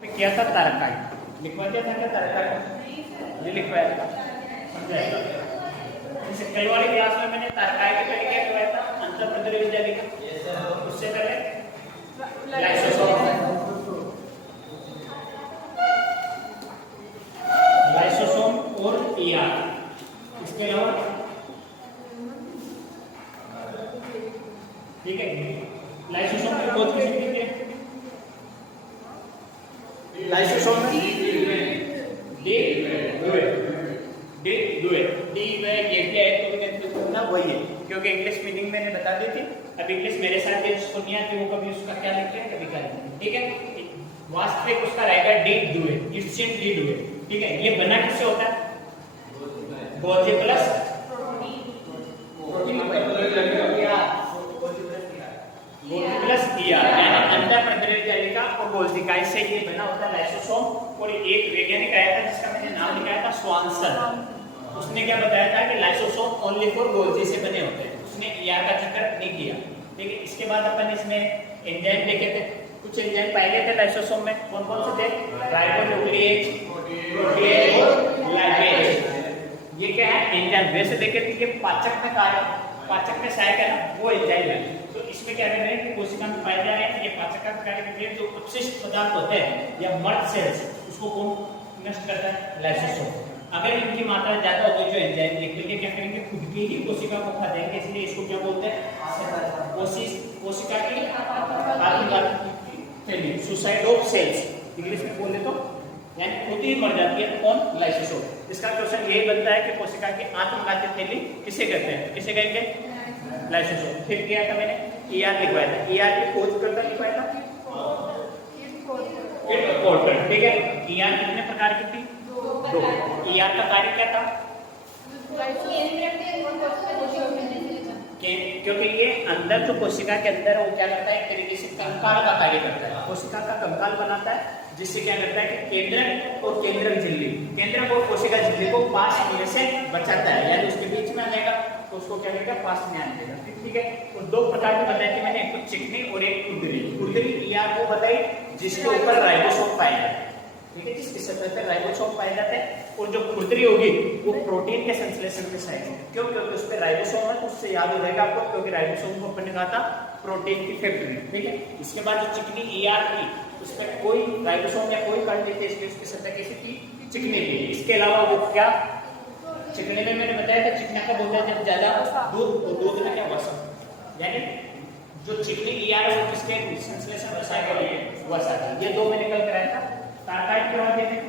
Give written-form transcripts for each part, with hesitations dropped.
किया था तारकाई, लिखवा दिया था क्या तारकाई? ये लिखवाया था, समझाएगा। जैसे कल वाली क्लास में मैंने तारकाई के पहले क्या करवाया था? अंतर प्रतिरोधी जालिका, उससे पहले लाइसोसोम, लाइसोसोम और ईआर। इसके अलावा ठीक है, लाइसोसोम की खोज किसने की है? लाइसोसोम में वही है, क्योंकि इंग्लिश मीनिंग मैंने बता दी थी। अब इंग्लिश मेरे साथ जिसको नहीं आती वो कभी उसका क्या लिखते हैं, कभी क्या लिखते हैं, ठीक है। वास्तविक उसका रहेगा डी डुए, निश्चित डी डुए, ठीक है। ये बना किससे होता है? गोल्जी प्लस ईआर, यानी अंतर प्रतिरोधी जालिका और गोल्जी का, इससे ये बना होता है लाइसोसोम। और एक वैज्ञानिक आया था जिसका मैंने नाम लिखाया था स्वानसन, उसने क्या बताया था कि लाइसोसोम ओनली फॉर गोल्जी से बने होते हैं, उसने ईआर का जिक्र नहीं किया, ठीक है। इसके बाद अपन इसमें एंजाइम देखे थे, कुछ एंजाइम पाए थे लाइसोसोम में, कौन कौन से थे? राइबोन्यूक्लियेज, प्रोटीएज और लाइपेज। ये क्या है? एंजाइम। वैसे देखे थे कि पाचक में कार्य, पाचक में सहायक है ना, वो एंजाइम है। तो इसमें क्या कर रहे हैं कि कोशिका में पाए जा रहे हैं, ये पाचक का कार्य करते हैं। जो अपशिष्ट पदार्थ होते हैं या मर्द सेल्स, उसको कौन नष्ट करता है? लाइसोसोम। अगर इनकी मात्रा ज्यादा हो तो जो एंजाइम निकल के क्या करेंगे? खुद की ही कोशिका को खा जाएंगे, इसलिए इसको क्या बोलते हैं? कोशिका की आत्मघाती थैली, सुसाइड ऑफ सेल्स इंग्लिश में बोले तो, यानी खुद ही मर जाती है। कौन? लाइसोसोम। इसका क्वेश्चन यही बनता है कि कोशिका की आत्मघाती थैली किसे कहते हैं? किसे कहेंगे? लाइसोसोम। फिर किया था मैंने ईआर लिखवाया था, ईआर की खोज करता लिखवाया था, ठीक है। ईआर कितने प्रकार की थी? दो। ईआर का कार्य क्या था? क्योंकि ये अंदर जो कोशिका के अंदर है वो क्या करता है? एक तरीके से कंकाल का कार्य करता है, कोशिका का कंकाल बनाता है, जिससे क्या करता है कि केंद्रक और केंद्रक झिल्ली, केंद्रक और कोशिका झिल्ली को पास होने से बचाता है, यानी उसके बीच में आ जाएगा तो उसको क्या करेगा? पास में आने देगा, ठीक है। तो दो प्रकार की बताई थी मैंने, एक तो चिकनी और एक कुंडली। कुंडली ईआर को बताई जिसके ऊपर राइबोसोम पाए जाते हैं, ठीक है, जिसकी सतह पर राइबोसोम पाए जाते हैं। और जो खुरदरी होगी वो प्रोटीन के संश्लेषण के सहायक है। क्यों? क्योंकि उस पर राइबोसोम है, उससे याद हो जाएगा आपको, क्योंकि राइबोसोम को अपन ने कहा था प्रोटीन की फैक्ट्री, ठीक है। इसके बाद जो चिकनी ईआर थी उस पर कोई राइबोसोम या कोई कण नहीं थे, इसलिए उसकी सतह कैसी थी? चिकनी थी। इसके अलावा वो क्या चिकने में मैंने बताया था, चिकना का बोलता है जब ज्यादा दूध में क्या वसा, यानी जो चिकनी ईआर है वो किसके संश्लेषण रसायन के लिए वसा था। ये दो मैंने कल कराया था। तारकाइड क्या होते हैं?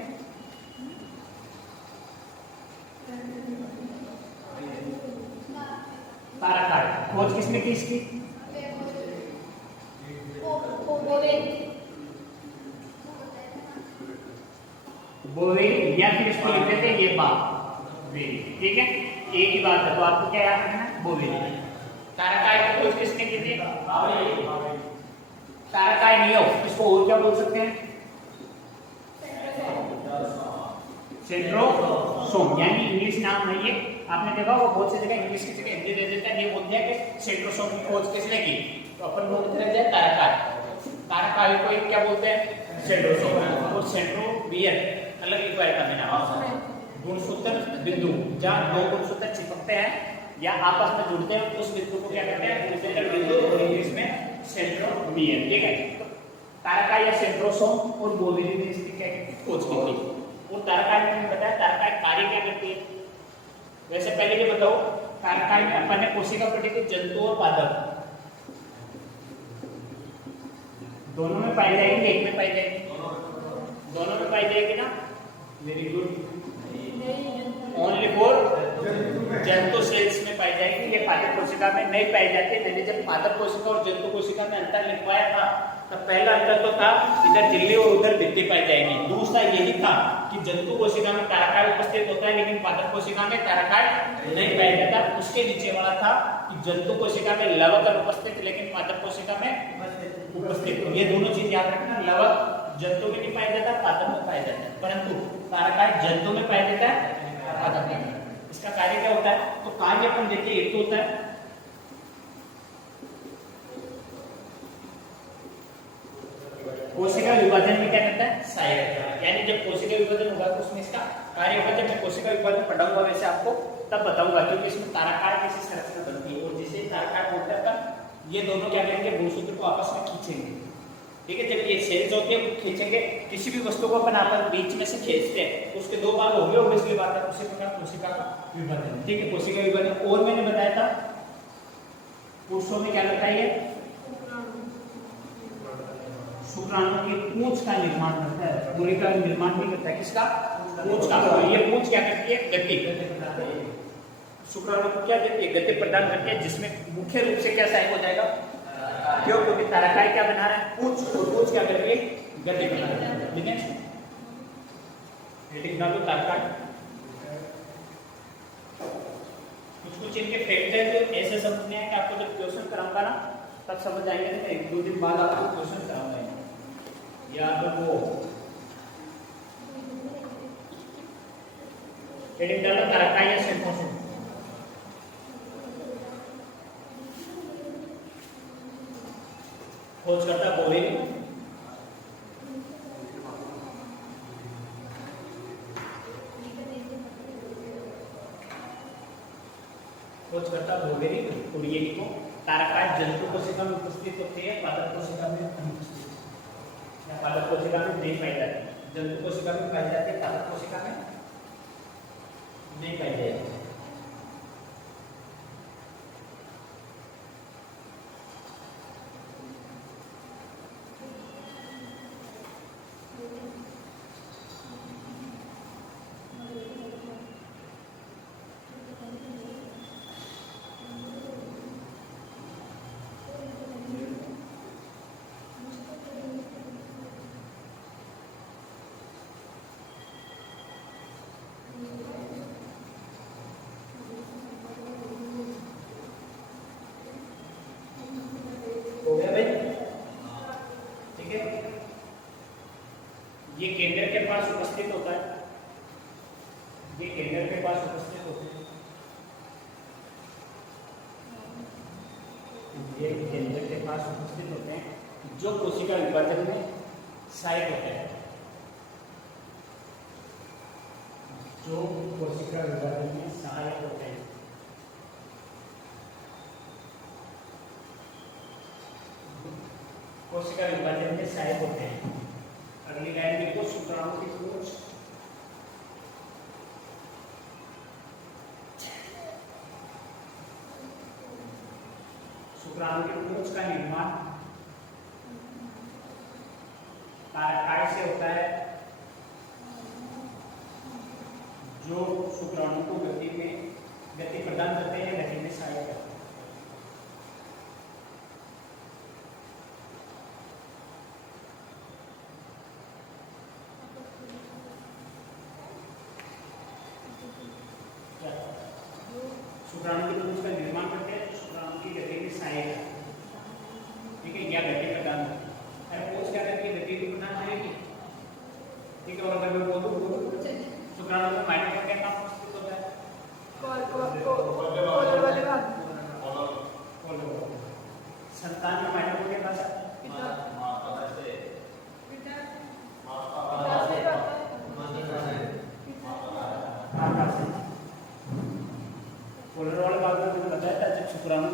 तारकाइड खोज किसने की इसकी? बोवेन, या फिर इसको लिख देते हैं ये बात, ठीक है। एक ही बात है, तो आपको क्या याद रखना है? बोवेन। तारकाइड की खोज किसने की थी? तारकाइनियो, इसको और क्या बोल सकते हैं? सेंट्रोसोम, यानी इंग्लिश नाम नहीं है। आपने देखा वो बहुत सी जगह इंग्लिश की जगह हिंदी दे देता है, ये बोलते हैं कि सेंट्रोसोम की खोज किसने की? तो अपन बोलते हैं तारकाइड। तारकाइड को क्या बोलते हैं? सेंट्रोसोम। और सेंट्रोमियर अलग लिखवाया था मैंने, गुणसूत्र बिंदु, जहाँ दो गुणसूत्र चिपकते हैं या आपस में जुड़ते हैं, उस बिंदु को क्या कहते हैं? गुणसूत्र बिंदु, और इंग्लिश में सेंट्रोमियर, ठीक है। तो तारकाइड या सेंट्रोसोम और बोवेन ने इसकी क्या खोज की थी। और तारकाइड में बताया तारकाइड कार्य क्या करती है। वैसे पहले ये बताओ, तारकाइड में अपन ने कोशिका प्रोटी को जंतु और पादप दोनों में पाई जाएगी, एक में पाई जाएगी? दोनों में पाई जाएगी ना, वेरी गुड। ओनली फॉर जंतु सेल्स में पाई जाएगी, ये पादप कोशिका में नहीं पाई जाती। मैंने जब पादप कोशिका और जंतु कोशिका में अंतर लिखवाया था, तो पहला अंतर तो था इधर झिल्ली और उधर भित्ति पाई जाएगी। दूसरा यही था कि जंतु कोशिका में तारकाइड उपस्थित होता है, लेकिन पादप कोशिका में तारकाइड नहीं पाया जाता। उसके नीचे वाला था कि जंतु कोशिका में लवक उपस्थित, लेकिन पादप कोशिका में उपस्थित। ये दोनों चीज याद रखना, लवक जंतु में नहीं पाया जाता, पादप में पाया जाता है, परंतु तारकाइड जंतु में पाया जाता है, पादप में। इसका कार्य क्या होता है? तो कार्य अपन देखिए, एक तो होता है कोशिका विभाजन में क्या करता है? जब कोशिका विभाजन होगा तो उसमें इसका कार्य होगा। जब मैं कोशिका विभाजन पढ़ाऊंगा वैसे आपको तब बताऊंगा, क्योंकि इसमें ताराकार कैसी संरचना बनती है और जिसे ताराकार बोलते हैं अपन, ये दोनों क्या करेंगे, गुणसूत्र को आपस में खींचेंगे। ठीक है, जब ये सेल्स होती है वो खींचेंगे, किसी भी वस्तु को अपन बीच में से खींचते हैं तो उसके दो भाग हो गए, ऑब्वियसली बात है, उसी प्रकार कोशिका का विभाजन। ठीक है, कोशिका विभाजन। और मैंने बताया था पुरुषों में क्या करता है, शुक्राणु की पूंछ का निर्माण करता है, पूरी का निर्माण नहीं करता है, किसका, पूंछ का। ये पूंछ क्या करती है, गति, शुक्राणु को क्या देती है, गति प्रदान करती है, जिसमें मुख्य रूप से क्या सहायक हो जाएगा, क्यों, क्योंकि ताराकार क्या बना रहा है, पूंछ, और पूंछ क्या कर रही है, गति बना रही है। ठीक है, ये लिखना तो ताराकार। कुछ इनके फैक्ट है जो ऐसे समझने हैं कि आपको जब क्वेश्चन कराऊंगा ना तब समझ आएंगे, नहीं एक दो दिन बाद आपको क्वेश्चन कराऊंगा याद रखो। हेडिंग डालो ताराकार या सिम्पोसिस। खोज करता बोवेरी, खोज करता बोवेरी और ये लिखो, ताराकार जंतु कोशिका में उपस्थित होती है, पादप कोशिका में अनुपस्थित, या पादप कोशिका में नहीं पाई जाती, जंतु कोशिका में पाई जाती है, पादप कोशिका में नहीं पाई जाती। हो गया भाई, ठीक है। ये केंद्र के पास उपस्थित होता है, ये केंद्र के पास उपस्थित होते हैं, ये केंद्र के पास उपस्थित होते हैं जो कोशिका विभाजन में सहायक होते हैं, जो कोशिका विभाजन में सहायक होते हैं। कोशिका विभाजन में सहायक होते हैं। अगली लाइन में देखो, शुक्राणु की पूंछ, शुक्राणु की पूंछ का निर्माण ताराकार से होता है, जो शुक्राणु को गति प्रदान करते हैं, गति में सहायक करते हैं। शुक्राणु की पूंछ का निर्माण करते हैं, शुक्राणु की गति में सहायक है। ठीक है, या गति प्रदान करते हैं। अरे पूंछ क्या करती है, गति को प्रदान करेगी। ठीक है, और अगर मैं बोलूं शुक्राणु का माइटोकॉन्ड्रिया क्या काम उपस्थित होता है, कॉलर वाले भाग, संतान में माइटोकॉन्ड्रिया कहां से कोलर वाला भाग में मैंने बताया था, जब शुक्राणु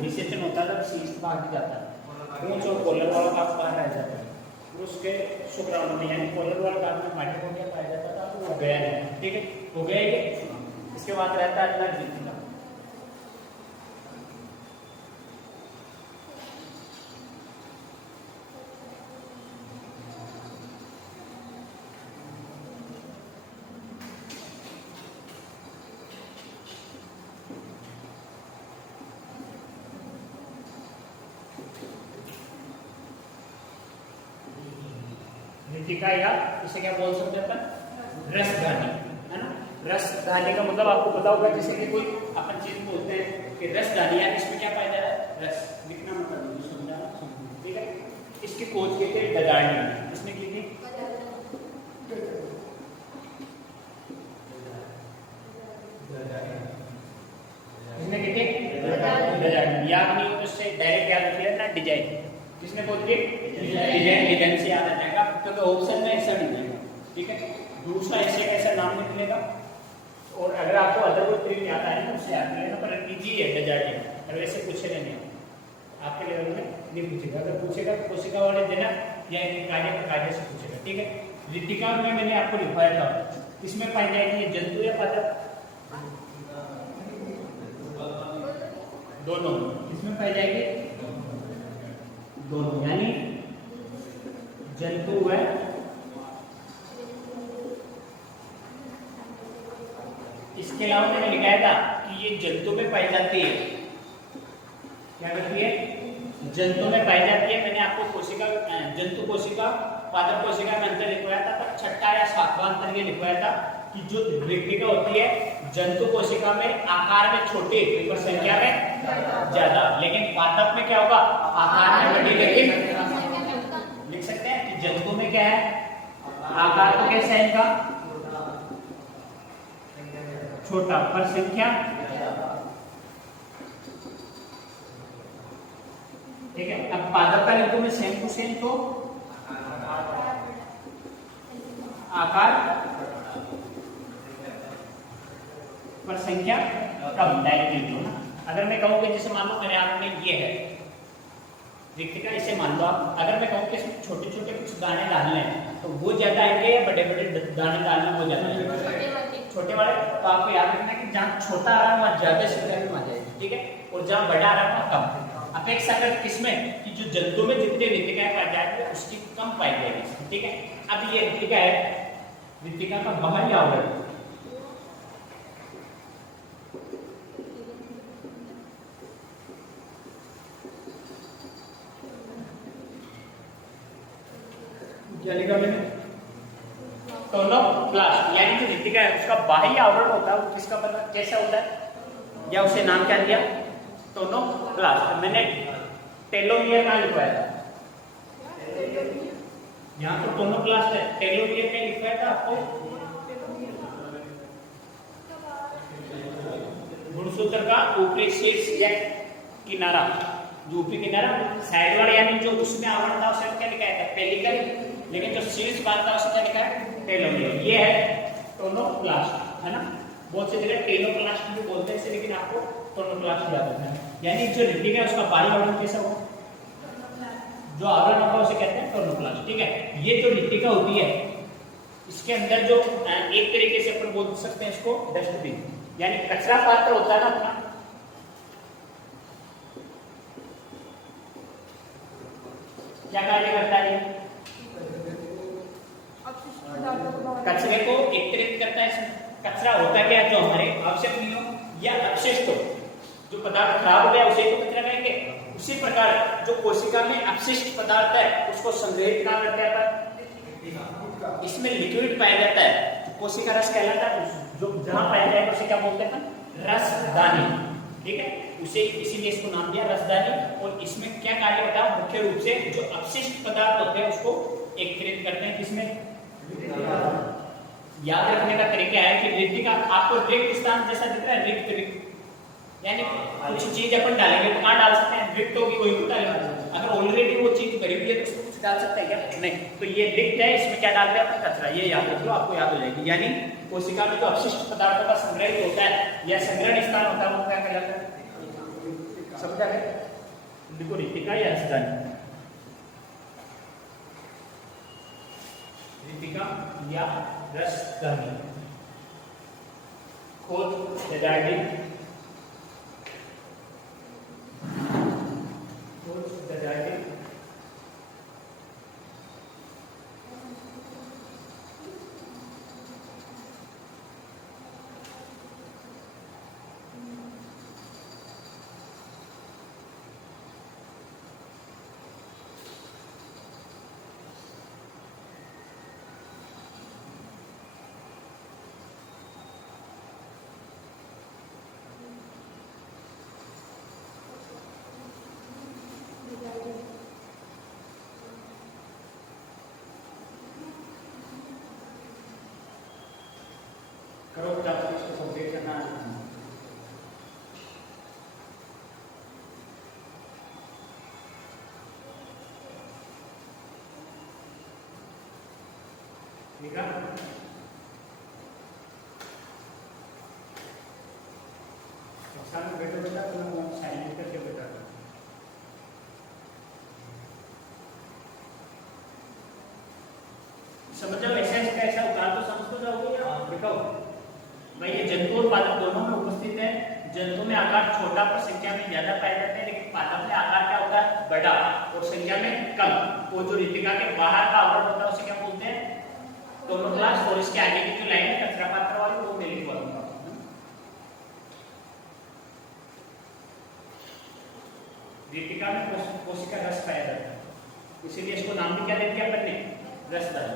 निषेचन होता है तब शीर्ष भाग जाता है, पूंछ और कोलर वाला भाग बाहर रह जाता है, और उसके शुक्राणु में यानी कोलर वाला भाग में माइटोकॉन्ड्रिया पाया जाता था, वो गया है। ठीक है, हो गया है। इसके बाद रहता है अपना जीतना। ऋतिका, या इसे क्या बोल सकते हैं अपन, रसधानी, है ना। रसधानी का मतलब आपको पता होगा, जैसे कि कोई अपन चीज बोलते हैं कि रसधानी, यानी इसमें क्या पाया जा रहा है, रस, लिखना मतलब समझाना। ठीक है, इसकी खोज की थी डडार्नी, इसने की थी इसने की थी डडार्नी, याद नहीं हो तो इससे डायरेक्ट याद रख लेना डिजाइन, किसने खोज की, डिजाइन, डिजाइन से याद आ जाएगा, क्योंकि ऑप्शन में ऐसा नहीं है। ठीक है। दूसरा ऐसे कैसा नाम निकलेगा, और अगर आपको अदर कोई ट्रिक आता है तो उससे याद लेना, पर इजी है डेजर्टिंग, और वैसे पूछेगा नहीं आपके लेवल में नहीं पूछेगा, अगर पूछेगा तो कोशिका वाले देना या कार्य कार्य से पूछेगा, ठीक है। ऋतिका में मैंने आपको लिखवाया था, किसमें पाई जाएगी ये, जंतु या पादप? दोनों। किसमें पाई जाएगी? दोनों, यानी जंतु है इसके अलावा मैंने लिखाया था कि ये जंतु में पाई जाती है, क्या करती है? जंतु में पाई जाती है। मैंने आपको कोशिका, जंतु कोशिका पादप कोशिका में अंतर लिखवाया था, पर छठा या सातवां अंतर ये लिखवाया था कि जो ऋतिका होती है जंतु कोशिका में आकार में छोटी पर संख्या में ज्यादा, लेकिन पादप में क्या होगा? आकार में बड़ी लेकिन, लिख सकते हैं कि जंतु में क्या है, आकार तो कैसा है इनका? छोटा, पर संख्या, ठीक है। अब पादप का लिखो मैं सेम टू सेम, तो आकार पर संख्या कम, डायरेक्ट लिख लो ना। अगर मैं कहूँ कि जैसे मान लो मेरे हाथ में ये है ऋतिका, इसे मान लो आप, अगर मैं कहूँ कि इसमें छोटे छोटे कुछ दाने डालने हैं तो वो ज्यादा आएंगे या बड़े बड़े दाने डालने वो ज्यादा आएंगे? छोटे वाले। तो आपको याद रखना कि जहाँ छोटा आ रहा है वहाँ ज्यादा संख्या में आ जाएगी, ठीक है, और जहाँ बड़ा आ रहा है वहाँ कम। अपेक्षा कर किसमें कि जो जंतु में जितने ऋतिकाएं पाई जाएगी उसकी कम पाई जाएगी, ठीक है। अब ये ऋतिका है, ऋतिका का बाहरी आवरण, क्या लिखा मैंने? टोनोप्लास्ट, यानी जो ऋतिका है उसका बाह्य आवरण होता है वो किसका बना, कैसा होता है, या उसे नाम क्या दिया? टोनोप्लास्ट। मैंने टेलोमियर का लिखवाया था, यहाँ तो टोनोप्लास्ट है, टेलोमियर का लिखवाया था आपको गुणसूत्र का ऊपरी शीर्ष या किनारा, जो ऊपरी किनारा साइड वाला, यानी जो उसमें आवरण था उसे क्या लिखा था? पेलिकल, लेकिन जो शीर्ष भाग था उसे क्या लिखा है? टेलोमियर। ये है टोनोप्लास्ट, है ना। बहुत से जगह टेलोप्लास्ट भी बोलते हैं इसे, लेकिन आपको टोनोप्लास्ट याद रखना है। यानी जो ऋतिका है उसका बाह्य आवरण कैसा होगा? जो आवरण होगा उसे कहते हैं टोनोप्लास्ट, ठीक है। ये जो ऋतिका होती है इसके अंदर जो एक तरीके से अपन बोल सकते हैं इसको डस्टबिन, यानी कचरा पात्र होता है ना अपना, क्या कार्य करता है? कचरे को एकत्रित करता है। इसमें कचरा होता क्या है? जो हमारे आवश्यक नहीं हो या अपशिष्ट हो, जो पदार्थ खराब हो गया उसे तो कचरा कहेंगे। उसी प्रकार जो कोशिका में अपशिष्ट पदार्थ है उसको संग्रहित कहाँ करते हैं? इसमें लिक्विड पाया जाता है, कोशिका रस कहलाता है। जो जहां पाया जाए उसे क्या बोलते हैं? रसदानी, ठीक है। उसे इसीलिए इसको नाम दिया रसदानी। और इसमें क्या कार्य होता है? मुख्य रूप से जो अपशिष्ट पदार्थ होते हैं उसको एकत्रित करते हैं। किसमें? याद रखने का तरीका है कि ऋतिका आपको रिक्त स्थान जैसा दिख रहा है, रिक्त रिक्त, यानी कुछ चीज अपन डालेंगे तो कहाँ डाल सकते हैं? रिक्त होगी वही तो डालेंगे। अगर ऑलरेडी वो चीज भरी हुई है तो उसमें कुछ डाल सकते हैं क्या? नहीं। तो ये रिक्त है, इसमें क्या डाल रहे हैं अपन? कचरा। ये याद रख लो, आपको याद हो जाएगी। यानी कोशिका में जो अपशिष्ट पदार्थों का संग्रहित होता है या संग्रहण स्थान होता है वो क्या कहलाता है? समझा है? देखो ऋतिका या रसदानी, ऋतिका या रसदानी, खोद डेजर्टिंग, खोद डेजर्टिंग, लिखा? सामने बैठो बेटा, तो मैं साइलेंट करके बैठा था। समझ जाओ एक्सरसाइज का ऐसा उतार तो समझ तो जाओगे या दिखाओ भाई। ये जंतु और पादप दोनों में उपस्थित है। जंतु में आकार छोटा पर संख्या में ज्यादा पाए जाते हैं, लेकिन पादप में आकार क्या होता है? बड़ा और संख्या में कम। वो जो रितिका के बाहर का आवरण होता है उसे क्या बोलते हैं? टोनोप्लास्ट। और इसके आगे की जो लाइन है कचरा पात्र वाली, वो मैं लिखवाऊंगा। रितिका में कोशिका रस पाया जाता है, इसीलिए इसको नाम भी क्या दे दिया अपन ने? रसदार।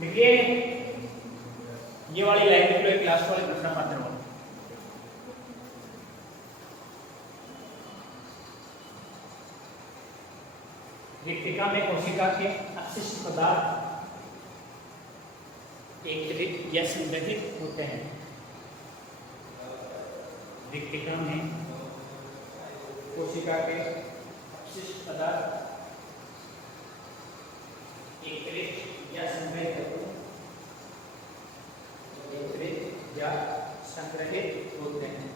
देखिए ये वाली लाइन लिख लो, एक लास्ट वाले प्रश्न पत्र वाला। रिक्तिका में कोशिका के अपशिष्ट पदार्थ एकत्रित या संग्रहित होते हैं। रिक्तिका में कोशिका के अपशिष्ट पदार्थ एकत्रित या संग्रहित होते हैं।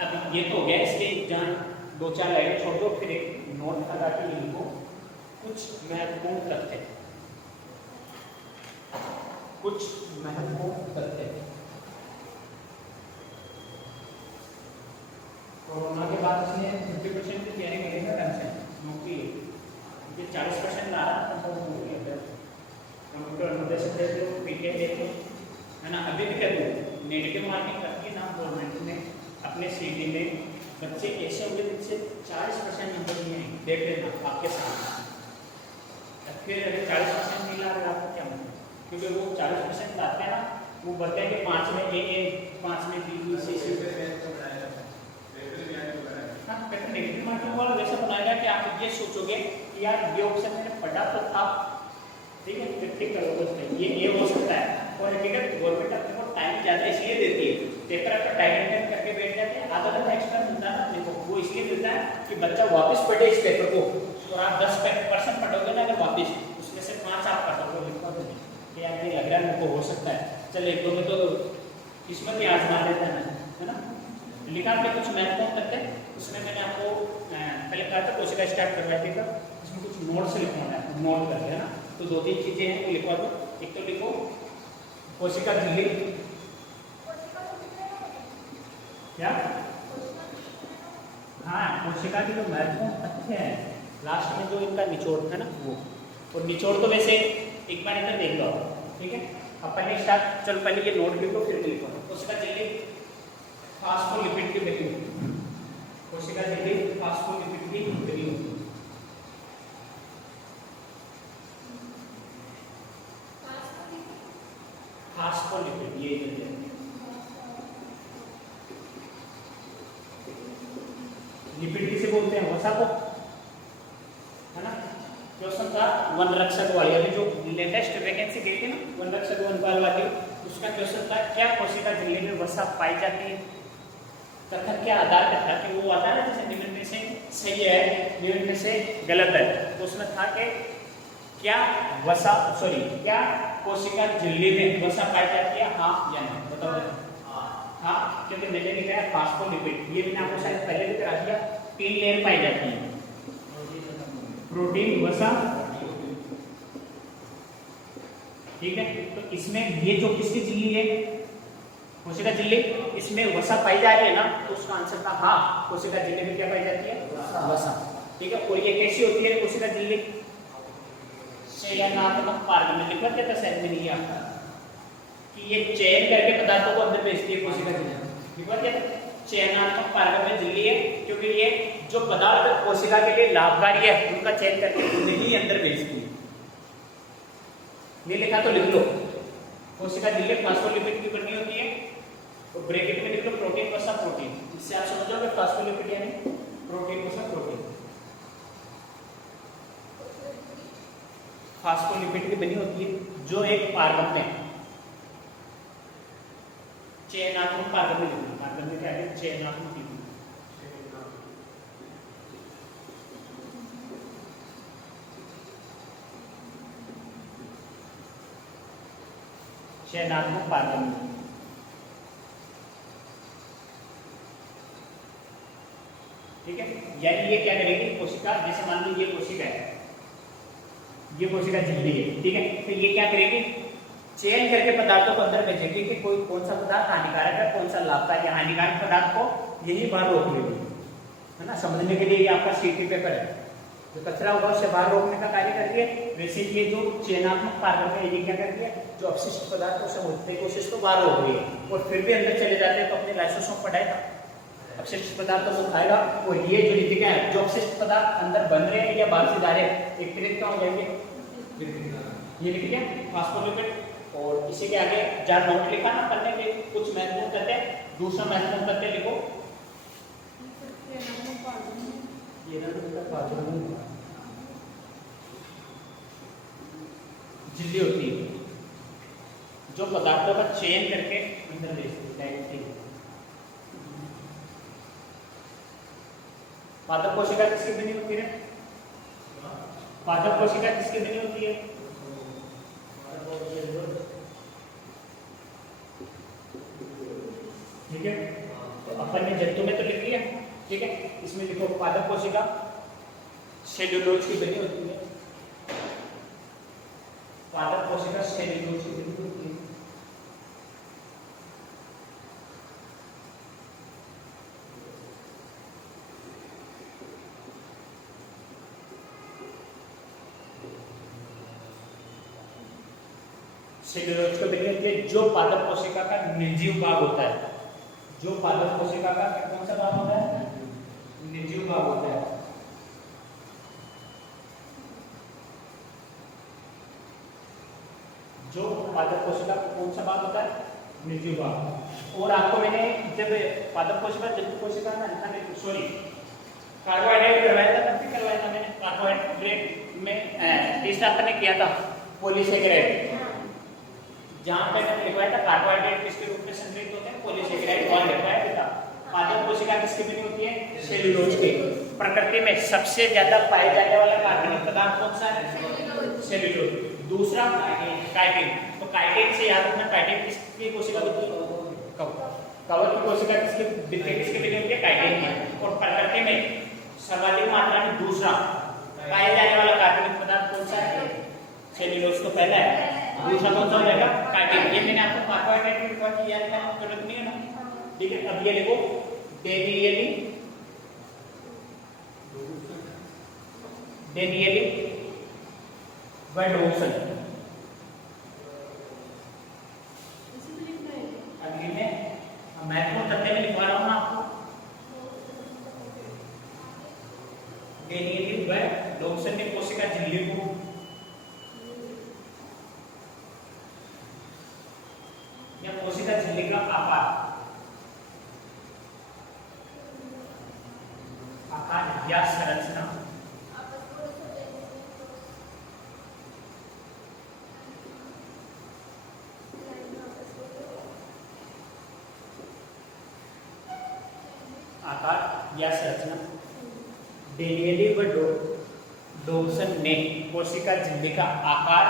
अब ये तो हो गया, इसके जहाँ दो चार लाइनें छोड़ दो, फिर एक नोट लगा के लिखो कुछ महत्वपूर्ण तथ्य। कुछ महत्वपूर्ण तथ्य। कोरोना के बाद इसने 50% की तैयारी करेगा ढंग से, नौकरी 40% ला रहा कंप्यूटर नोटेशन देते हो, पीके देते है ना। अभी भी कहते हो नेगेटिव मार्किंग रखी है ना गवर्नमेंट ने अपने सीटी में। बच्चे ऐसे होंगे जिनसे 40% नंबर नहीं आएंगे, देख लेना आपके सामने। फिर अगर 40% नहीं ला रहे आपको क्या मतलब? क्योंकि वो 40% लाते हैं ना, वो बोलते हैं कि 5 में ए 5 में बी सी सी। हाँ, नेगेटिव मार्किंग वाला वैसा बनाएगा कि आप ये सोचोगे कि यार ये ऑप्शन मैंने पढ़ा तो था, ठीक है, फिर ठीक करोगे ये हो सकता है। और हकीकत गवर्नमेंट अपने को टाइम ज़्यादा इसलिए देती है, पेपर आपका टाइम टाइम करके बैठ जाते हैं, आधा घंटा एक्स्ट्रा मिलता है ना अपने को, वो इसलिए मिलता है कि बच्चा वापस पढ़े इस पेपर को। और आप 10% पढ़ोगे ना अगर वापस, उसमें से 5 आप पढ़ोगे, लिखवा दोगे कि यार ये लग रहा है मेरे को हो सकता है, चल एक दो में तो किस्मत ही आजमा लेता है ना। लिखा के कुछ महत्वपूर्ण तथ्य, उसमें मैंने आपको पहले कहा था कोशिका स्टार्ट करवाई थी, इसमें कुछ नोट से लिखवाना है, नोट करके है ना। तो 2-3 चीजें हैं वो लिखवा दो। एक तो लिखो कोशिका झिल्ली, क्या? हाँ, कोशिका की जो महत्वपूर्ण तथ्य है लास्ट में जो इनका निचोड़ है ना वो। और निचोड़ तो वैसे एक बार इधर देख लो, ठीक है। अपन ने स्टार्ट, चलो पहले ये नोट लिखो फिर लिखो। कोशिका झिल्ली फास्फोलिपिड की बनी होती है। कोशिका झिल्ली फास्फोलिपिड की बनी होती है। फास्फोलिपिड ये लिपिड किसे बोलते हैं? वसा को, है ना। क्वेश्चन था वनरक्षक वाली, अभी जो लेटेस्ट वैकेंसी गई थी ना वनरक्षक वनपाल वाली, उसका क्वेश्चन था क्या कोशिका झिल्ली में वसा पाई जाती है? कथन क्या आधार पर था कि वो आता है जैसे निम्न में से सही है, निम्न में से गलत है। तो उसमें था कि क्या वसा क्या कोशिका झिल्ली में वसा पाई जाती है, हाँ या नहीं? बताओ। हाँ, क्योंकि मैंने लिखा है फास्फोलिपिड, ये मैंने आपको शायद पहले भी करा दिया। 3 लेयर पाई जाती है, प्रोटीन, वसा, ठीक है। तो इसमें ये जो किसकी झिल्ली है? कोशिका झिल्ली, इसमें वसा पाई जा रही है ना, तो उसका आंसर था हाँ, कोशिका झिल्ली में क्या पाई जाती है? वसा, ठीक है। और ये कैसी होती है कोशिका झिल्ली? चयनात्मक मार्ग में लिखा था शायद में नहीं आता कि ये चयन करके पदार्थों को अंदर भेजती है कोशिका झिल्ली, लिखा था चयनात्मक मार्ग में झिल्ली है, क्योंकि ये जो पदार्थ कोशिका के लिए लाभकारी है उनका चयन करके उन्हें ही अंदर भेजती है। नहीं लिखा तो लिख लो, कोशिका झिल्ली फास्फोलिपिड की बनी होती है, तो ब्रैकेट में लिख लो प्रोटीन वसा प्रोटीन। इससे आप समझ जाओगे फास्फोलिपिड यानी प्रोटीन वसा प्रोटीन। फास्फोलिपिड की बनी होती है जो एक पारगम में चयनात्मक पारगम में, पारगम में क्या है चयनात्मक, चयनात्मक पारगम। ठीक है, यानी ये क्या करेगी कोशिका, जैसे मान लो ये कोशिका है, ये कोशिका झिल्ली है, ठीक है, तो ये क्या करेगी चयन करके पदार्थों को अंदर भेजेगी कि कोई कौन सा पदार्थ हानिकारक है कौन सा लाभकारी है। हानिकारक पदार्थ को यही बाहर रोक लेगी, है ना, समझने के लिए ये आपका सीटी पेपर है, जो कचरा होगा उसे बाहर रोकने का कार्य करती है। वैसे ये जो चयनात्मक पारगम है ये क्या करती है, जो अपशिष्ट पदार्थ उसे होते हैं कोशिश को बाहर रोक रही है, और फिर भी अंदर चले जाते हैं तो अपने लाइसोसोम पढ़ाएगा, अपशिष्ट पदार्थों को खाएगा। और ये जो लिखा है जो अपशिष्ट पदार्थ अंदर बन रहे हैं या बाहर से जा रहे हैं, एक तरीके का हो जाएंगे, ये लिख दिया फास्फोलिपिड। और इसी के आगे चार नोट लिखा ना पढ़ने के कुछ महत्वपूर्ण तथ्य, दूसरा महत्वपूर्ण तथ्य लिखो ये झिल्ली होती है जो पदार्थों का चयन करके अंदर भेजती है। पादप कोशिका किसकी बनी होती है, पादप कोशिका किसकी बनी होती है, ठीक है, तो अपन ने जंतु में तो लिख लिया, ठीक है, इसमें लिखो पादप कोशिका सेल्यूलोज की बनी होती है, पादप कोशिका सेल्यूलोज की बनी होती है। सेल्यूलोज को बनी होती है जो पादप कोशिका का निर्जीव भाग होता है, जो पादप कोशिका का कौन सा भाग होता है, निर्जीव भाग होता है। जो पादप कोशिका का कौन सा भाग होता है, निर्जीव भाग। और आपको मैंने जब पादप कोशिका जंतु कोशिका ना सॉरी कार्बोहाइड्रेट करवाया था, तब भी करवाया था मैंने, कार्बोहाइड्रेट में तीसरा आपने किया था पॉलीसेकेराइड, जहां पे मैंने लिखवाया था कार्बोहाइड्रेट किसके रूप में संग्रहित होते हैं, पॉलीसेकेराइड, और लिखवाया था पादप कोशिका किसकी बनी होती है, सेल्यूलोज की। प्रकृति में सबसे ज्यादा पाए जाने वाला कार्बनिक पदार्थ कौन सा है, सेल्यूलोज। दूसरा काइटिन, तो काइटिन से याद रखना काइटिन किसकी कोशिका होती है, कवक की कोशिका किसकी बनी होती है, काइटिन की। और प्रकृति में सर्वाधिक मात्रा में दूसरा पाए जाने वाला कार्बनिक पदार्थ कौन सा है, सेल्यूलोज। तो पहला है, दूसरा कौन सा हो जाएगा, काइटिन। ये मैंने आपको कार्बोहाइड्रेट में लिखवा दिया है, जरूरत नहीं है ना, ठीक है। अब ये लिखो डेनियली व डोसन। अगली में महत्वपूर्ण तथ्य में लिखवा रहा हूं आपको, डेनियली व डोसन ने कोशिका झिल्ली को या कोशिका झिल्ली का आकार या संरचना डेनियली व डोसन ने कोशिका झिल्ली का आकार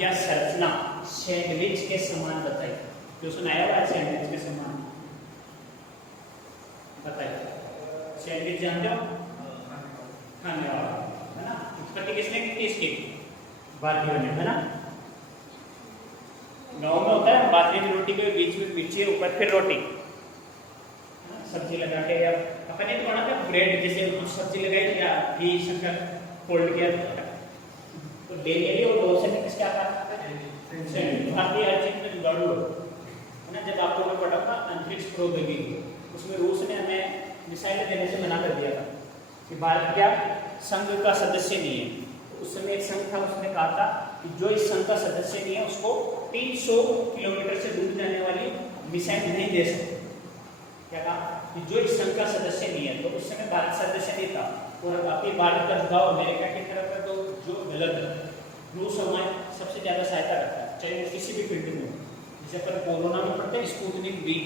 या संरचना सैंडविच के समान बताई। जो सुनाया हुआ सैंडविच के समान बताइए, सैंडविच जानते हो, खाने वाला, है ना। उत्पत्ति किसने की थी इसकी, भारतीयों ने, है ना। गाँव में होता है बाजरे की रोटी के बीच में मिर्ची, ऊपर फिर रोटी, सब्जी लगा के, या अपन ने थोड़ा सा ब्रेड जैसे सब्जी लगाई या घी शक्कर फोल्ड किया, तो डेनियली और डोसन ने किसके आकार भारतीय हर में जुगाड़ू है ना। जब आपको मैं पढ़ाऊंगा अंतरिक्ष प्रौद्योगिकी, उसमें रूस ने हमें मिसाइल देने से मना कर दिया था कि भारत क्या संघ का सदस्य नहीं है। तो उस समय एक संघ था, उसने कहा था कि जो इस संघ का सदस्य नहीं है उसको 300 किलोमीटर से दूर जाने वाली मिसाइल नहीं दे सकते। क्या कहा कि जो इस संघ का सदस्य नहीं है, तो उस समय भारत सदस्य नहीं था और अभी भारत का झुकाव अमेरिका की तरफ है, तो जो गलत है, रूस हमारे सबसे ज्यादा सहायता करता है चाहे किसी भी फील्ड में। जैसे अपन कोरोना में पढ़ते हैं स्पुतनिक वी,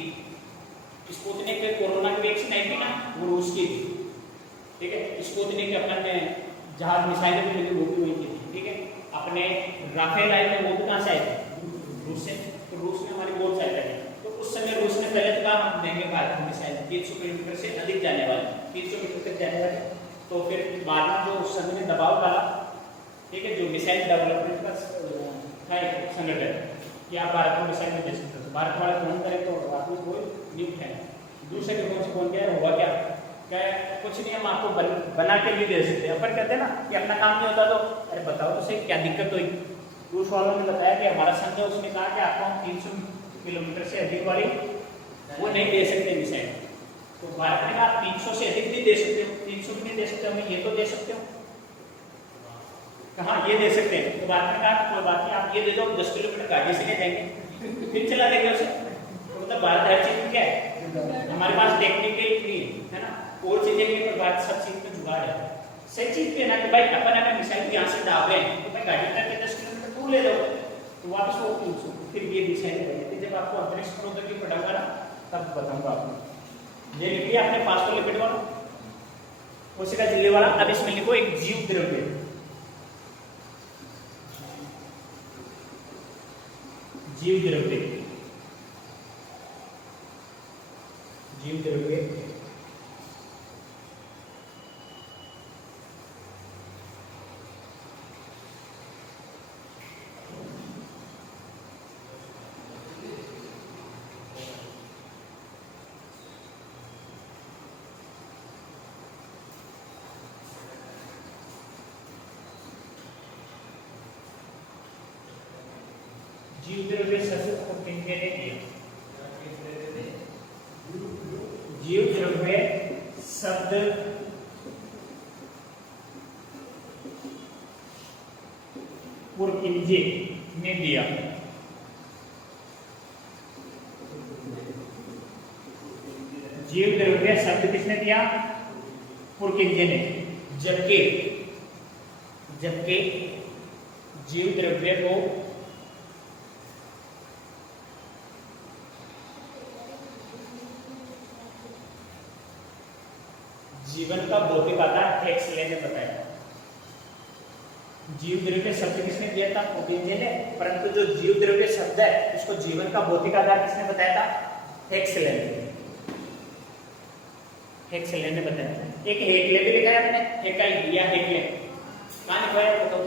स्पुतनिक पे कोरोना की वैक्सीन आई थी ना, वो रूस की थी। ठीक है, स्पुतनिक अपन ने जहाज मिसाइलें भी मिली, वो भी वही की थी। ठीक है, अपने राफेल आए थे, वो भी कहाँ से आए थे? रूस से। तो रूस ने हमारी बहुत सहायता की। तो उस समय रूस ने पहले तो कहा हम देंगे भारत को मिसाइल 300 किलोमीटर से अधिक जाने वाले, 300 किलोमीटर तक जाने वाले। तो फिर बाद में जो उस समय ने दबाव डाला, ठीक है, जो मिसाइल डेवलपमेंट का संगठन कि आप भारत को मिसाइल में दे सकते हो, तो भारत वाले फोन करें तो आपको कोई नहीं उठाए। दूसरे के फोन से फोन किया, हुआ क्या? क्या कुछ नहीं, हम आपको बना के भी दे सकते हैं। अपन कहते हैं ना कि अपना काम नहीं होता तो अरे बताओ तो सही क्या दिक्कत हुई। रूस वालों ने बताया कि हमारा संघ है, उसने कहा कि आपको हम 300 किलोमीटर से अधिक वाली वो नहीं दे सकते मिसाइल। तो भारत ने कहा 300 से अधिक भी दे सकते हो, 300 भी नहीं दे सकते, हमें ये तो दे सकते हो। कहाँ ये दे सकते हैं? तो भारत ने कहा कोई बात नहीं, आप ये दे दो, 10 किलोमीटर गाड़ी से ले जाएंगे, फिर चला देंगे उसे। तो मतलब भारत हर चीज में क्या है, हमारे पास टेक्निकल फ्री है ना, और चीजें भी, पर भारत सब चीज में जुगाड़ है। सही चीज पे ना कि भाई अपन अगर मिसाइल यहाँ से दाब रहे हैं तो भाई गाड़ी करके 10 किलोमीटर दूर ले जाओ, तो वापस वो 300, फिर ये मिसाइल रहेगी। जब आपको अंतरिक्ष प्रौद्योगिकी पढ़ाऊंगा ना तब बताऊंगा आपको। ये लिखिए अपने पास को लिपिड वाला कोशिका झिल्ली वाला। अब इसमें लिखो एक जीव द्रव्य, जीव द्रव्य, जीव द्रव्य जीव द्रव्य शब्द को किनके ने दिया? जीव द्रव्य शब्द पुरकिंजे ने दिया। जीव द्रव्य शब्द किसने दिया? पुरकिंजे ने। जबकि जीव द्रव्य को जीवन का भौतिक आधार टेक्सले ने बताया। जीव द्रव्य शब्द किसने दिया था? पुरकिंजे ने। परंतु जो जीव द्रव्य शब्द है उसको जीवन का भौतिक आधार किसने बताया था? टेक्सले ने। टेक्सले ने बताया। एक हेकले भी लिखा है आपने, हेकल या हेकले, कहाँ लिखा है बताओ?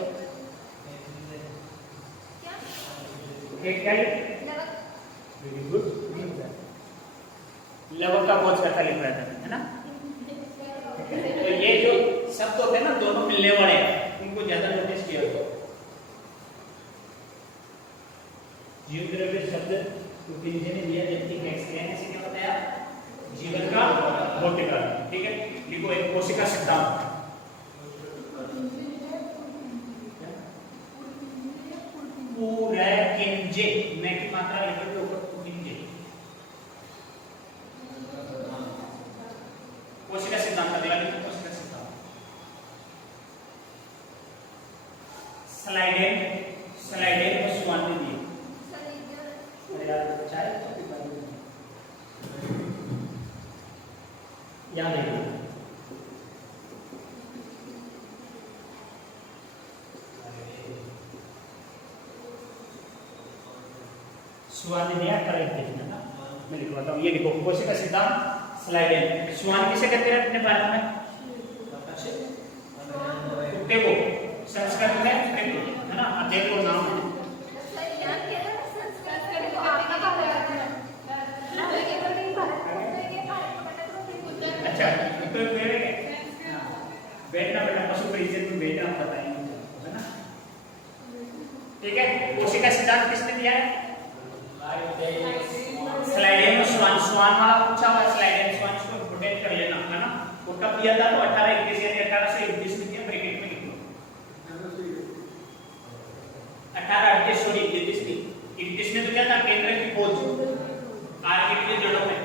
Haeckel, very good. लवक का खोज करता लिख रहा था, है ना? तो ये जो शब्द होते हैं ना दोनों मिलने वाले हैं, इनको ज्यादा नोटिस किया तो जीव द्रव्य शब्द पुरकिंजे ने दिया, जबकि टेक्सले ने क्या बताया? जीवन का भौतिक आधार। ठीक है, लिखो एक कोशिका सिद्धांत। पुरकिंजे मैं की मात्रा लिखो के ऊपर पुरकिंजे। कोशिका सिद्धांत का दिया, लिखो कोशिका सिद्धांत। स्लाइडेन को सुमान ने दिया। अरे यार चाहे तो याद है सुमान ने दिया, करेक्ट देखना ना, मैं लिखवाता हूँ। ये देखो कोशिका सिद्धांत स्लाइडेन। सुमान किसे कहते हैं अपने भारत में? कुत्ते को संस्कृत में कुत्ते को, है ना? अध्ययन को नाम है। अच्छा तो बैठना बैठना पशु परिचय में बैठना बताएंगे, है ना? ठीक है, कोशिका सिद्धांत किसने दिया है? स्लाइडेन स्वान। स्वान वाला पूछा हुआ, स्लाइडेन स्वान, इसको इंपोर्टेंट कर लेना, है ना? वो कब दिया था? तो 1821 यानी 1821 में दिया, ब्रैकेट में लिखो। इसने तो क्या था, केंद्र की खोज आर के लिए जड़ों में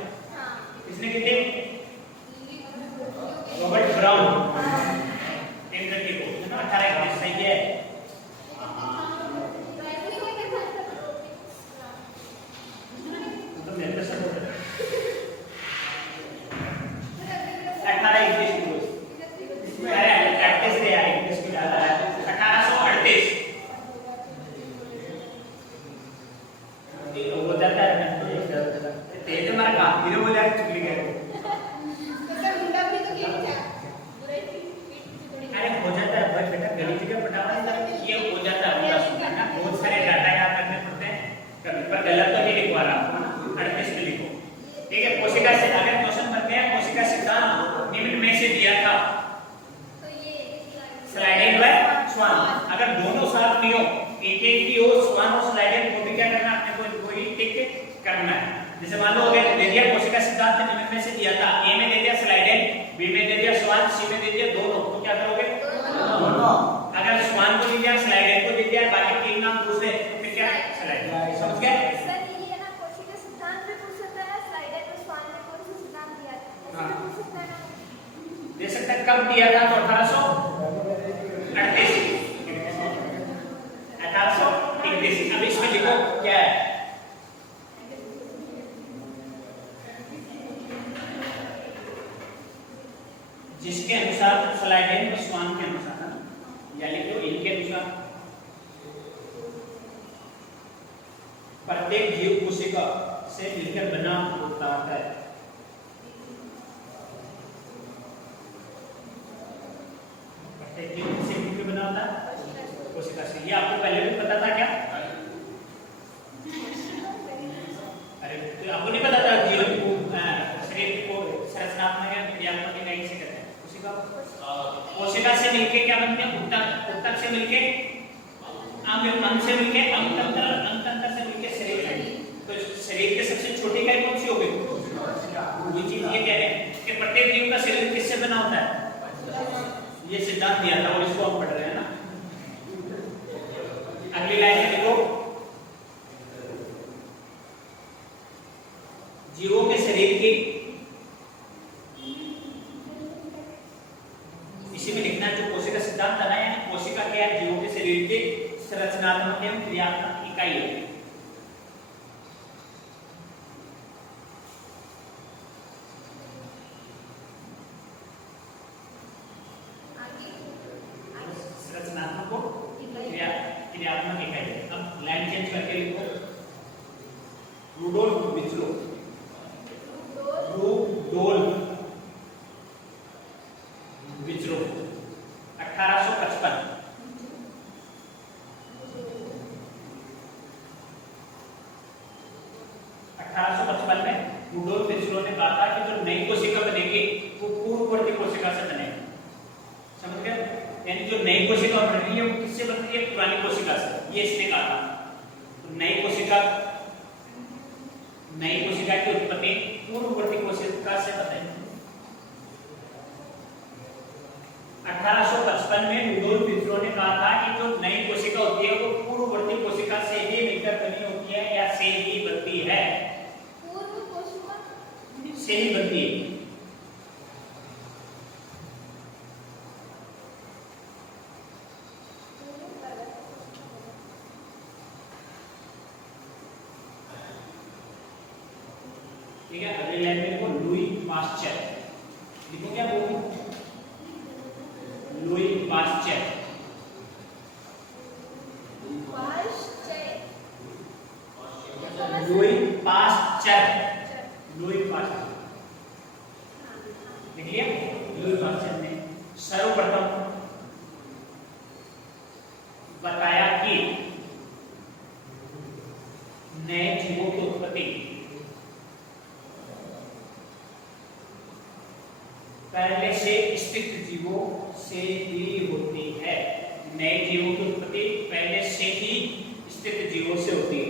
इसने की थी रॉबर्ट ब्राउन, केंद्र की खोज है ना 1831 सही है। तो मेरे से 1831 की खोज प्रैक्टिस दे आई इसको ज्यादा है 1838 हो जाता है तेज मारा का हीरो हो जाए चुगली गए अरे हो जाता है भाई बेटा गली जगह फटाफट ये हो जाता है पूरा सुनना ना बहुत सारे डाटा याद रखने पड़ते हैं कभी पर गलत तो नहीं लिखवा रहा 38 में लिखो ठीक है। कोशिका से अगर क्वेश्चन बनते हैं कोशिका सिद्धांत निम्न में से दिया था स्लाइडेड बाय स्वान, अगर दोनों साथ में हो एक एक की हो स्वान और स्लाइडेड को भी क्या करना है अपने को ही टिक करना है। जैसे मान लो अगर दे दिया कोशिका सिद्धांत निम्न में से दिया था ए में दे दिया स्लाइडेड बी में दे दिया स्वान सी में दे दिया दोनों, तो क्या करोगे दोनों। अगर स्वान को दे दिया स्लाइडेड को दे दिया बाकी तीन नाम दूसरे तो फिर क्या स्लाइडेड, समझ गए सर ये है ना कोशिका सिद्धांत में पूछ सकता है स्लाइडेड और स्वान में कौन सा सिद्धांत दिया था ऐसे पूछ सकता है ना दे सकता है। कब दिया था तो 1838 अब इसमें लिखो क्या है जिसके अनुसार स्लाइडेन और स्वान के अनुसार या लिखो इनके अनुसार प्रत्येक जीव कोशिका से मिलकर बना होता है। प्रत्येक जीव से मिलकर बना होता है कोशिका से, ये आपको पहले भी पता था क्या? अरे तो आपको नहीं पता था जीवन को शरीर को संरचनात्मक या क्रियात्मक इकाई से कहते हैं कोशिका। कोशिका से मिलके क्या बनते हैं ऊतक, ऊतक से मिलके अंग से मिलके अंगतंत्र से मिलके शरीर। तो शरीर के सबसे छोटी इकाई कौन सी होगी? ये चीज ये कह रहे हैं कि प्रत्येक जीव का शरीर किससे बना होता है, ये सिद्धांत दिया था और इसको हम पढ़ रहे हैं ना। अगली लाइन में देखो जीवों के शरीर की, इसी में लिखना जो कोशिका सिद्धांत था ना, यानी कोशिका क्या है जीवों के शरीर की संरचनात्मक एवं क्रियात्मक इकाई है। संरचनात्मक को क्रियात्मक इकाई। अब लाइन चेंज करके लिखो रूडोल्फ विचलो, रूडोल्फ विचलो 1855 में रूडोल्फ विचलो ने कहा था कि जो नई कोशिका बनेगी वो पूर्ववर्ती कोशिका से बनेगी। समझ गए? यानी जो नई कोशिका बन रही है वो किससे बन रही है? पुरानी कोशिका से, ये इसने कहा था। तो नई कोशिका की उत्पत्ति पूर्ववर्ती कोशिका से बताएंगे। 1855 में रूडोल्फ विचलो ने कहा था कि जो नई कोशिका होती है वो पूर्ववर्ती कोशिका से ही मिलकर बनी होती है या से ही बनती है, पूर्व कोशिका से ही बनती है। ठीक है। अगली लाइन में देखो लुई पास्चर, लिखो क्या बोलूं? Louis Pasteur, Louis Pasteur, Louis Pasteur लिख लिया। लुई पास्चर ने सर्वप्रथम बताया कि नए जीवों की उत्पत्ति पहले से स्थित जीवों से ही होती है। नए जीवों की उत्पत्ति पहले से ही स्थित जीवों से होती है।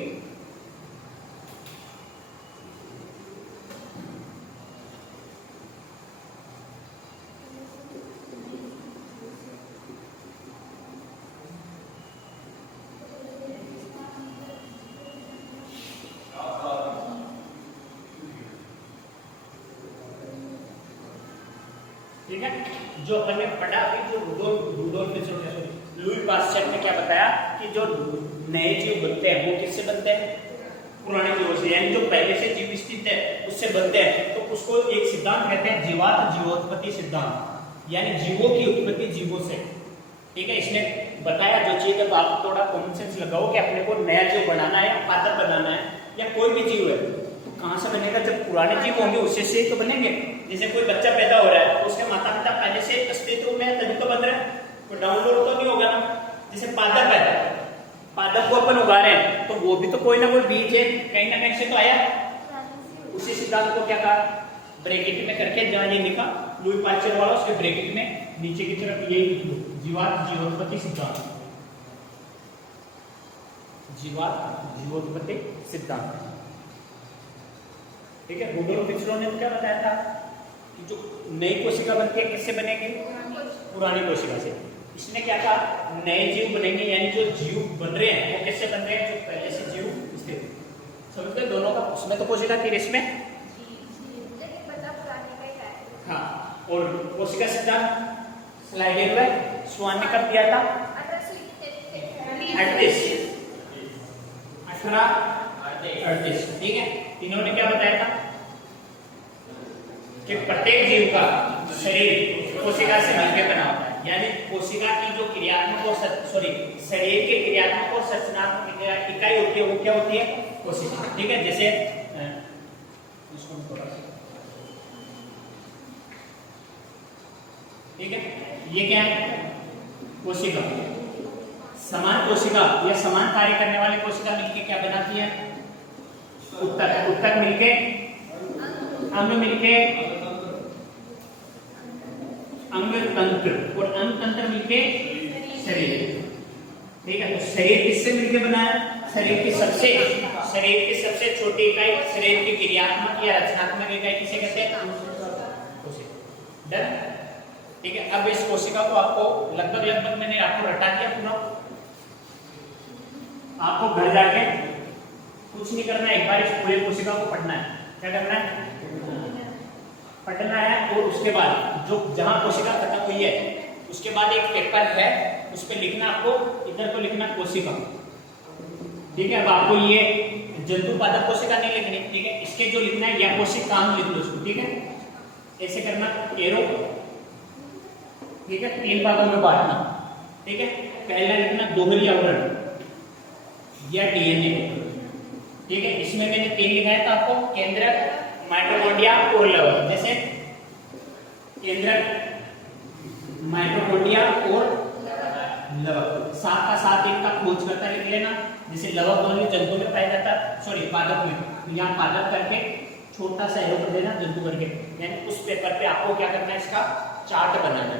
ठीक है, जो अपन ने पढ़ा अभी, जो लुई पास्चर ने क्या बताया कि जो नए जीव बनते हैं वो किससे बनते हैं, पुराने जीवों से, यानी जो पहले से जीव स्थित है उससे बनते हैं। तो उसको एक सिद्धांत कहते हैं जीवात्म जीवोत्पत्ति सिद्धांत, यानी जीवों की उत्पत्ति जीवों से। ठीक है, इसने बताया जो चीज है, तो आप थोड़ा कॉमन सेंस लगाओ कि अपने को नया जीव बनाना है, पादप बनाना है, या कोई भी जीव है तो कहाँ से बनेगा, जब पुराने जीव होंगे उससे से तो बनेंगे। जैसे कोई बच्चा पैदा हो रहा है तो उसके माता पिता पहले से अस्तित्व में तभी तो बन रहे हैं, तो डाउनलोड तो नहीं होगा ना। जैसे पादप है, पादप को अपन उगा रहे हैं तो वो भी तो कोई ना कोई बीज है, कहीं ना कहीं से तो आया। उसी सिद्धांत को क्या कहा, ब्रैकेट में करके जहां ये लिखा लुई पास्चर वाला, उसके ब्रैकेट में नीचे की तरफ ये जीवात्म जीवोत्पत्ति सिद्धांत, जीवात्म जीवोत्पत्ति सिद्धांत। ठीक है, रूडोल्फ फिशरो ने क्या बताया था कि जो नई कोशिका बनती है किससे बनेगी, पुरानी कोशिका से। इसने क्या कहा, नए जीव बनेंगे, यानी जो जीव बन रहे हैं वो किससे बन रहे हैं, जो पहले से जीव स्थित। समझ गए दोनों का, उसमें तो कोशिका थी, इसमें हाँ। और कोशिका सिद्धांत स्लाइड में स्वान ने कब दिया था, 1838। ठीक है, इन्होंने क्या बताया था कि प्रत्येक जीव का शरीर कोशिका से मिलकर बना होता है, यानी कोशिका की जो क्रियात्मक और शरीर के क्रियात्मक और संरचनात्मक इकाई होती है वो क्या होती है, कोशिका। ठीक है, जैसे इसको थोड़ा सा, ठीक है, ये क्या है, कोशिका। समान कोशिका या समान कार्य करने वाली कोशिका मिलकर क्या बनाती है, उत्तक। उत्तक मिलके अंग, मिलके अंग तंत्र, और अंग तंत्र मिलके शरीर। ठीक है, तो शरीर किससे मिलके बना है, शरीर की सबसे छोटी इकाई, शरीर की क्रियात्मक या रचनात्मक इकाई किसे कहते हैं, कोशिका। डन। ठीक है, अब इस कोशिका को आपको लगभग मैंने आपको रटा दिया पूरा। आपको घर जाके कुछ नहीं करना है, एक बार इस पूरे कोशिका को पढ़ना है। क्या करना है, पढ़ना है, और उसके बाद जो जहां कोशिका खत्म हुई है उसके बाद एक पेपर है, उस पर लिखना, आपको इधर को लिखना कोशिका। ठीक है, अब आपको ये जंतु पादप कोशिका नहीं लिखनी। ठीक है, इसके जो लिखना है या कोशिकांग लिख लो उसको। ठीक है, ऐसे करना, एरो। ठीक है, 3 भागों में बांटना। ठीक है, पहला लिखना दोहरी आवरण या डीएनए। ठीक है, इसमें मैंने 3 लिखाया था आपको, केंद्रक, माइटोकॉन्ड्रिया और लवक। जैसे केंद्रक, माइटोकॉन्ड्रिया और लवक, साथ का साथ एक का खोज करता लिख लेना। जैसे लवक वाले जंतु में पाया जाता, सॉरी पादप में, तो यहाँ पादप करके छोटा सा एरो कर देना, जंतु करके, यानी उस पेपर पे आपको क्या करना है, इसका चार्ट बनाना है।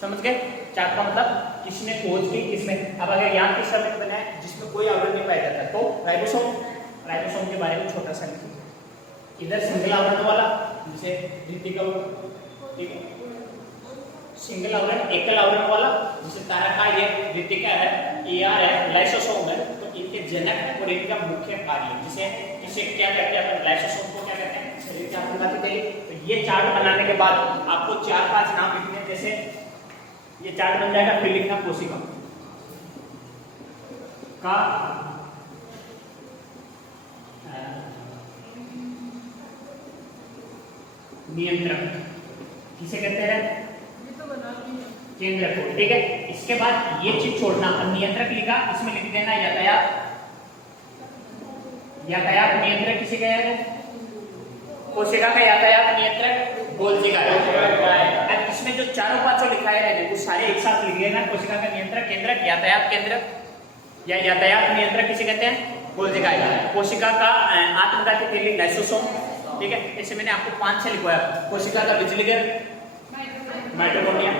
समझ गए, चार्ट का मतलब किसने खोज की, किसमें। अब अगर यहाँ किस समय बना है जिसमें कोई आवरण नहीं पाया जाता, तो राइबोसोम के बारे में छोटा सा लिखिए। इधर सिंगल आवरण वाला, जैसे ऋतिका, ठीक है, सिंगल आवरण, एकल आवरण वाला, जैसे तारका है, ऋतिका है, ER है, लाइसोसोम है, तो इनके जनक और इनका मुख्य कार्य, जिसे इसे क्या कहते हैं अपन, लाइसोसोम को क्या कहते हैं, शरीर के अंग के। तो ये चार्ट बनाने के बाद आपको 4-5 नाम लिखने हैं। जैसे ये चार्ट बन जाएगा, फिर लिखना कोशिका का नियंत्रक, किसे कहते हैं, केंद्रक को। ठीक है, इसके बाद ये चीज छोड़ना, नियंत्रक लिखा, इसमें लिख देना यातायात। यातायात नियंत्रक किसे कहते हैं, कोशिका का यातायात नियंत्रक गोल्जी का है। अब इसमें जो 4-5 लिखा है वो सारे एक साथ लिख लेना, कोशिका का नियंत्रक, केंद्रक, यातायात केंद्रक या यातायात नियंत्रक किसे कहते हैं, गोल्जी का है। कोशिका का आत्मघाती तेलिक लाइसोसोम। ठीक है, ऐसे मैंने आपको 5-6 लिखवाया, कोशिका का बिजली घर, माइटोकॉन्ड्रिया।